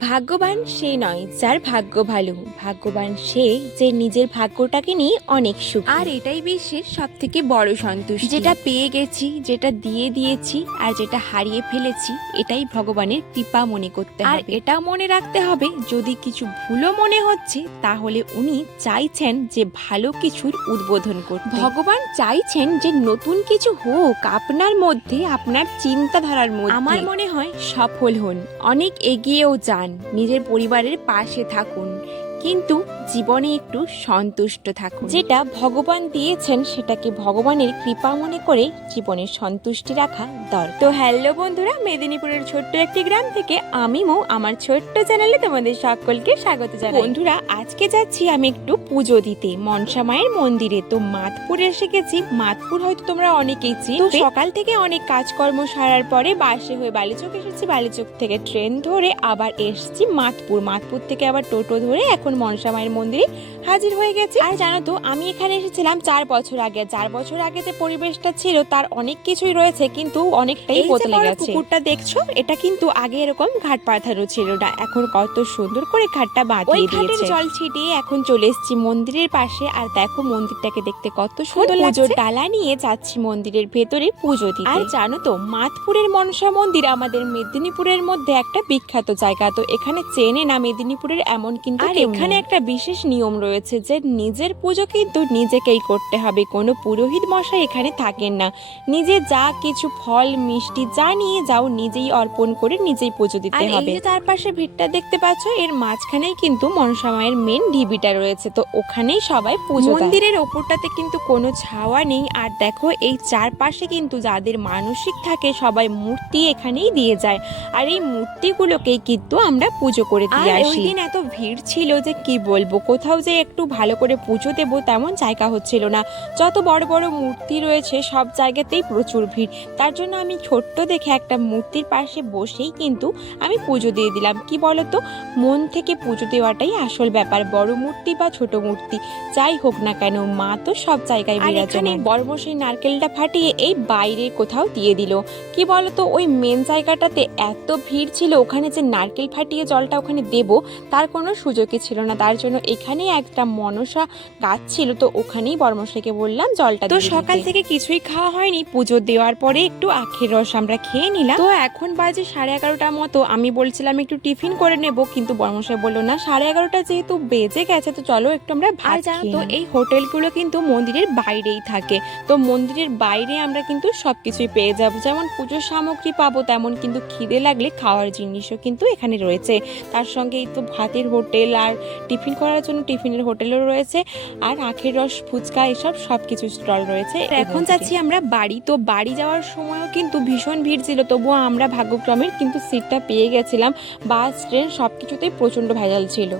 ভাগ্যবান সে নয় যার ভাগ্য ভালো। ভাগ্যবান সে যে নিজের ভাগ্যটাকে নিয়ে অনেক সুখ। আর এটাই বিশ্বের সব থেকে বড় সন্তুষ্ট। যেটা পেয়ে গেছি যেটা দিয়ে দিয়েছি আর যেটা হারিয়ে ফেলেছি এটাই ভগবানের কৃপা মনে করতে আর এটা মনে রাখতে হবে যদি কিছু ভুলও মনে হচ্ছে তাহলে উনি চাইছেন যে ভালো কিছুর উদ্বোধন করতে। ভগবান চাইছেন যে নতুন কিছু হোক আপনার মধ্যে আপনার চিন্তাধারার মধ্যে। আমার মনে হয় সফল হন। অনেক এগিয়েও যান। নিজের পরিবারের পাশে থাকুন। কিন্তু জীবনে একটু সন্তুষ্ট থাকুন। যেটা ভগবান দিয়েছেন সেটাকে ভগবানের কৃপা মনে করে জীবনের সন্তুষ্টি রাখা দরকার। তো হ্যালো বন্ধুরা মেদিনীপুরের ছোট্ট একটি গ্রাম থেকে আমি মৌ আমার ছোট্ট চ্যানেলে তোমাদের সকলকে স্বাগত জানাই। বন্ধুরা আজকে যাচ্ছি আমি একটু পুজো দিতে। মনসা মায়ের মন্দিরে। তো মাতপুরে এসে গেছি। মাতপুর হয়তো তোমরা অনেকেই চিনো সকাল থেকে অনেক কাজকর্ম সারার পরে বাসে হয়ে বালিচক এসেছি। বালিচক থেকে ট্রেন ধরে আবার এসেছি মাতপুর। মাতপুর থেকে আবার টোটো ধরে এখন মনসা মায়ের মন্দিরে হাজির হয়ে গেছি। আর জানো তো আমি এখানে এসেছিলাম চার বছর আগে। চার বছর আগে যে পরিবেশটা ছিল তার অনেক কিছুই রয়েছে কিন্তু অনেকটাই বদলে গেছে। পুকুরটা দেখছ এটা কিন্তু আগে এরকম ঘাট পাথারও ছিল না। এখন কত সুন্দর করে ঘাটটা ওই বাঁধিয়ে ঘাটের দিয়েছে। জল ছিটিয়ে এখন চলে এসেছি মন্দিরের পাশে। আর দেখো মন্দিরটাকে দেখতে কত সুন্দর পুজোর ডালা নিয়ে যাচ্ছি মন্দিরের ভেতরে পুজো দিতে। আর জানো তো মাতপুরের মনসা মন্দির আমাদের মেদিনীপুরের মধ্যে একটা বিখ্যাত জায়গা। তো এখানে চেনে না মেদিনীপুরের এমন কিন্তু আর এখানে একটা বিশেষ নিয়ম রয়েছে যে নিজের পুজো কিন্তু নিজেকেই করতে হবে। কোনো পুরোহিত মশাই এখানে থাকেন না। নিজে যা কিছু ফল মিষ্টি যা নিয়ে যাও নিজেই অর্পণ করে নিজেই পুজো দিতে হবে। যে চারপাশে ভিড়টা দেখতে পাচ্ছ এর মাঝখানেই কিন্তু মনসা মায়ের মেন ঢিবিটা রয়েছে। তো ওখানেই সবাই পুজো মন্দিরের ওপরটাতে কিন্তু কোনো ছাওয়া নেই। আর দেখো এই চারপাশে কিন্তু যাদের মানসিক থাকে সবাই মূর্তি এখানেই দিয়ে যায়। আর এই মূর্তিগুলোকেই কিন্তু আমরা পুজো করে দিয়ে আসি। দিন এত ভিড় ছিল যে কি বলব? কোথাও যে একটু ভালো করে পুজো দেবো তেমন জায়গা হচ্ছিল না। যত বড় বড় মূর্তি রয়েছে সব জায়গাতেই প্রচুর ভিড়। তার জন্য আমি ছোট্ট দেখে একটা মূর্তির পাশে বসেই কিন্তু আমি পুজো দিয়ে দিলাম। কি বলতো? মন থেকে পুজো দেওয়াটাই আসল ব্যাপার। বড় মূর্তি বা ছোট মূর্তি যাই হোক না কেন মা তো সব জায়গায় বিরাজমান। এখানে বড় মশাই নারকেলটা ফাটিয়ে এই বাইরে কোথাও দিয়ে দিল। কি বলতো? ওই মেন জায়গাটাতে এত ভিড় ছিল ওখানে যে নারকেল ফাটিয়ে জলটা ওখানে দেব তার কোনো সুযোগই ছিল না তার জন্য এখানেই একটা মনসা গাছ ছিল তো ওখানেই বর্মশাইকে বললাম জলটা তো সকাল থেকে কিছুই খাওয়া হয়নি পুজো দেওয়ার পরে একটু আখের রস আমরা খেয়ে নিলাম। তো এখন বাজে সাড়ে এগারোটার মতো আমি বলছিলাম একটু টিফিন করে নেব কিন্তু বর্মশাই বলল না সাড়ে এগারোটা যেহেতু বেজে গেছে তো চলো একটু আমরা ভাত জানো তো, এই হোটেলগুলো কিন্তু মন্দিরের বাইরেই থাকে তো মন্দিরের বাইরে আমরা কিন্তু সবকিছুই পেয়ে যাব। যেমন পুজোর সামগ্রী পাবো তেমন কিন্তু খিদে লাগলে খাওয়ার জিনিসও কিন্তু এখানে রয়েছে। তার সঙ্গে এই তো ভাতের হোটেল আর টিফিন করার জন্য টিফিনের হোটেলও রয়েছে আর আখের রস ফুচকা এসব সব কিছু স্টল রয়েছে এখন যাচ্ছি আমরা বাড়ি। তো বাড়ি যাওয়ার সময়ও কিন্তু ভীষণ ভিড় ছিল তবুও আমরা ভাগ্যক্রমের কিন্তু সিটটা পেয়ে গেছিলাম। বাস ট্রেন সব কিছুতেই প্রচণ্ড ভেজাল ছিল।